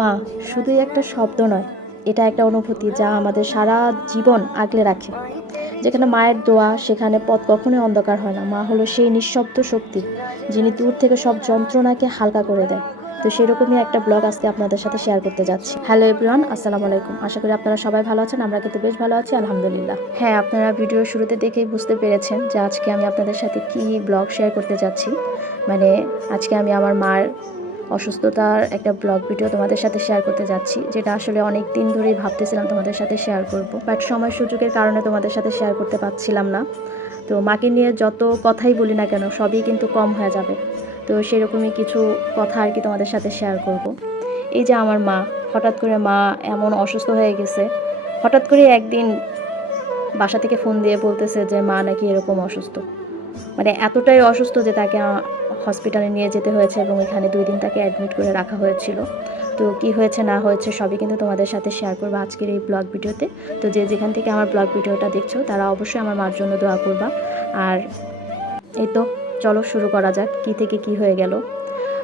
মা শুধুই একটা শব্দ নয়, এটা একটা অনুভূতি যা আমাদের সারা জীবন আগলে রাখে। যেখানে মায়ের দোয়া সেখানে পথ কখনোই অন্ধকার হয় না। মা হলো সেই নিঃশব্দ শক্তি যিনি দূর থেকে সব যন্ত্রণাকে হালকা করে দেয়। তো সেরকমই একটা ব্লগ আজকে আপনাদের সাথে শেয়ার করতে যাচ্ছি। হ্যালো এভরিওয়ান, আসসালামু আলাইকুম। আশা করি আপনারা সবাই ভালো আছেন। আমরা কিন্তু বেশ ভালো আছি, আলহামদুলিল্লাহ। হ্যাঁ, আপনারা ভিডিওর শুরুতে দেখেই বুঝতে পেরেছেন যে আজকে আমি আপনাদের সাথে কি ব্লগ শেয়ার করতে যাচ্ছি। মানে আজকে আমি আমার মার অসুস্থতার একটা ব্লগ ভিডিও তোমাদের সাথে শেয়ার করতে যাচ্ছি, যেটা আসলে অনেক দিন ধরেই ভাবতেছিলাম তোমাদের সাথে শেয়ার করব, বাট সময় সুযোগের কারণে তোমাদের সাথে শেয়ার করতে পারছিলাম না। তো মাকে নিয়ে যত কথাই বলি না কেন সবই কিন্তু কম হয়ে যাবে। তো সেরকমই কিছু কথা আর কি তোমাদের সাথে শেয়ার করব। এই যে আমার মা, হঠাৎ করে মা এমন অসুস্থ হয়ে গেছে। হঠাৎ করে একদিন বাসা থেকে ফোন দিয়ে বলতেছে যে মা নাকি এরকম অসুস্থ। মানে এতটাই অসুস্থ যে তাকে হসপিটালে নিয়ে যেতে হয়েছে এবং এখানে 2 দিন তাকে অ্যাডমিট করে রাখা হয়েছিল। তো কি হয়েছে না হয়েছে সবই কিন্তু তোমাদের সাথে শেয়ার করবো আজকের এই ব্লগ ভিডিওতে। তো যে যেখান থেকে আমার ব্লগ ভিডিওটা দেখছো তারা অবশ্যই আমার মার জন্য দোয়া করবা। আর এই তো চলো শুরু করা যাক কি থেকে কি হয়ে গেল।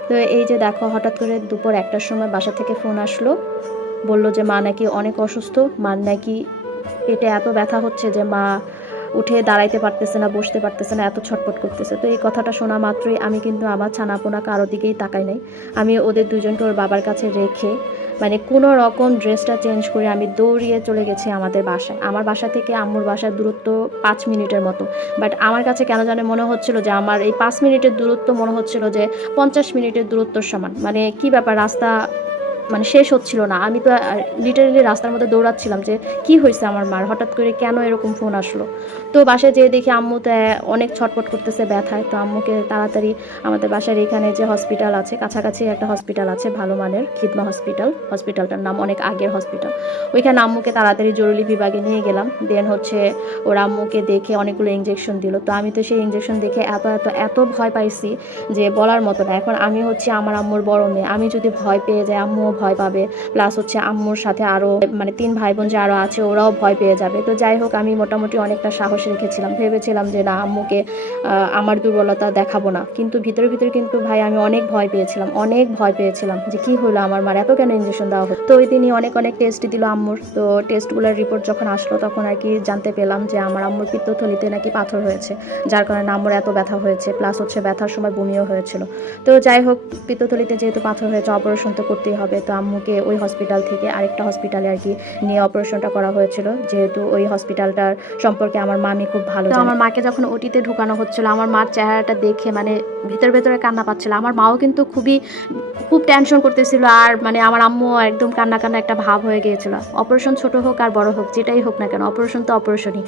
তো এই যে দেখো, হঠাৎ করে দুপুর 1টার সময় বাসা থেকে ফোন আসলো, বলল যে মা নাকি অনেক অসুস্থ, মার নাকি পেটে এত ব্যথা হচ্ছে যে মা উঠে দাঁড়াইতে পারতেছে না, বসতে পারতেছে না, এত ছটফট করতেছে। তো এই কথাটা শোনা মাত্রই আমি কিন্তু আমার ছানাপোনা কারো দিকেই তাকাই নাই। আমি ওদের দুজনকে ওর বাবার কাছে রেখে মানে কোনো রকম ড্রেসটা চেঞ্জ করে আমি দৌড়িয়ে চলে গেছি আমাদের বাসায়। আমার বাসা থেকে আম্মুর বাসার দূরত্ব 5 মিনিটের মতো, বাট আমার কাছে কেন জানে মনে হচ্ছিল যে আমার এই 5 মিনিটের দূরত্ব মনে হচ্ছিল যে 50 মিনিটের দূরত্বর সমান। মানে কি ব্যাপার, রাস্তা মানে শেষ হচ্ছিল না। আমি তো লিটারেলি রাস্তার মধ্যে দৌড়াচ্ছিলাম যে কি হয়েছে আমার মার, হঠাৎ করে কেন এরকম ফোন আসলো। তো বাসায় যেয়ে দেখি আম্মু তো অনেক ছটফট করতেছে ব্যথায়। তো আম্মুকে তাড়াতাড়ি আমাদের বাসার এখানে যে হসপিটাল আছে, কাছাকাছি একটা হসপিটাল আছে ভালো মানের, খিদমা হসপিটাল, হসপিটালটার নাম অনেক আগের হসপিটাল। ওইখানে আম্মুকে তাড়াতাড়ি জরুরি বিভাগে নিয়ে গেলাম। দেন হচ্ছে ওরা আম্মুকে দেখে অনেকগুলো ইঞ্জেকশন দিল। তো আমি তো সেই ইঞ্জেকশন দেখে এত এত এত ভয় পাইছি যে বলার মতো না। এখন আমি হচ্ছে আমার আম্মুর বড় মেয়ে, আমি যদি ভয় পেয়ে যাই আম্মুও ভয় পাবে, প্লাস হচ্ছে আম্মুর সাথে আরও মানে 3 ভাই বোন যে আরও আছে ওরাও ভয় পেয়ে যাবে। তো যাই হোক, আমি মোটামুটি অনেকটা সাহস রেখেছিলাম, ভেবেছিলাম যে না আম্মুকে আমার দুর্বলতা দেখাবো না। কিন্তু ভিতরে ভিতরে কিন্তু ভাই আমি অনেক ভয় পেয়েছিলাম, অনেক ভয় পেয়েছিলাম যে কি হলো আমার মার, এত কেন ইঞ্জেকশন দেওয়া হলো। তো ওই দিনই অনেক অনেক টেস্ট দিল আম্মুর। তো টেস্টগুলোর রিপোর্ট যখন আসলো তখন আর কি জানতে পেলাম যে আমার আম্মুর পিত্তথলিতে নাকি পাথর হয়েছে, যার কারণে আম্মুর এত ব্যথা হয়েছে, প্লাস হচ্ছে ব্যথার সময় বমিও হয়েছিল। তো যাই হোক, পিত্তথলিতে যেহেতু পাথর হয়েছে অপারেশন তো করতেই হবে। তো আম্মুকে ওই হসপিটাল থেকে আরেকটা হসপিটালে আর কি নিয়ে অপারেশনটা করা হয়েছিল, যেহেতু ওই হসপিটালটার সম্পর্কে আমার মামি খুব ভালো জানে। তো আমার মাকে যখন ওটিতে ঢুকানো হচ্ছিল, আমার মার চেহারাটা দেখে মানে ভেতরে ভেতরে কান্না পাচ্ছিল। আমার মাও কিন্তু খুব টেনশন করতেছিল, আর মানে আমার আম্মু একদম কান্না কান্না একটা ভাব হয়ে গিয়েছিল। অপারেশন ছোট হোক আর বড় হোক যেটাই হোক না কেন, অপারেশন তো অপারেশনই,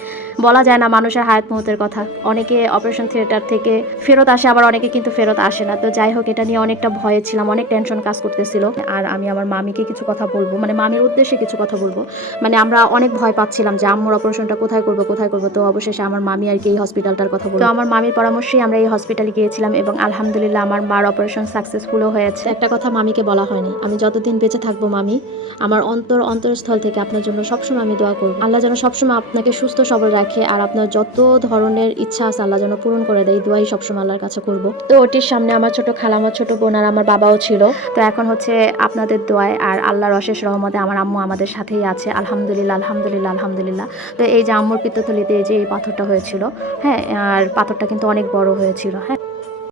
বলা যায় না মানুষের হায়াত মৌতের কথা। অনেকে অপারেশন থিয়েটার থেকে ফেরত আসে, আবার অনেকে কিন্তু ফেরত আসে না। তো যাই হোক, এটা নিয়ে অনেকটা ভয়ে ছিলাম, অনেক টেনশন কাজ করতেছিল। আর আমি আমার মামিকে কিছু কথা বলবো, মানে মামির উদ্দেশ্যে কিছু কথা বলবো। মানে আমরা অনেক ভয় পাচ্ছিলাম যে আম্মুর অপারেশনটা কোথায় করবো কোথায় করবো। তো অবশেষে আমার মামি আর কি এই হসপিটালটার কথা বলবো। তো আমার মামির পরামর্শেই আমরা এই হসপিটালে গিয়েছিলাম এবং আলহামদুলিল্লাহ আমার মার অপারেশন সাকসেসফুলও হয়েছে। একটা কথা মামিকে বলা হয়নি, আমি যতদিন বেঁচে থাকবো মামি, আমার অন্তরস্থল থেকে আপনার জন্য সবসময় আমি দোয়া করবো। আল্লাহ যেন সবসময় আপনাকে সুস্থ সবল রাখে, আর আপনার যত ধরনের ইচ্ছা আছে আল্লাহ যেন পূরণ করে দেয়, দোয়াই সবসময় আল্লাহর কাছে করবো। তো ওটির সামনে আমার ছোট খালা, আমার ছোট বোন আর আমার বাবাও ছিল। তো এখন হচ্ছে আপনাদের দোয়ায় আর আল্লাহর অশেষ রহমতে আমার আম্মু আমাদের সাথেই আছে, আলহামদুলিল্লাহ আলহামদুলিল্লাহ আলহামদুলিল্লাহ। তো এই যে আম্মুর পিত্তথলিতে এই যে এই পাথরটা হয়েছিল, হ্যাঁ, আর পাথরটা কিন্তু অনেক বড় হয়েছিল। হ্যাঁ,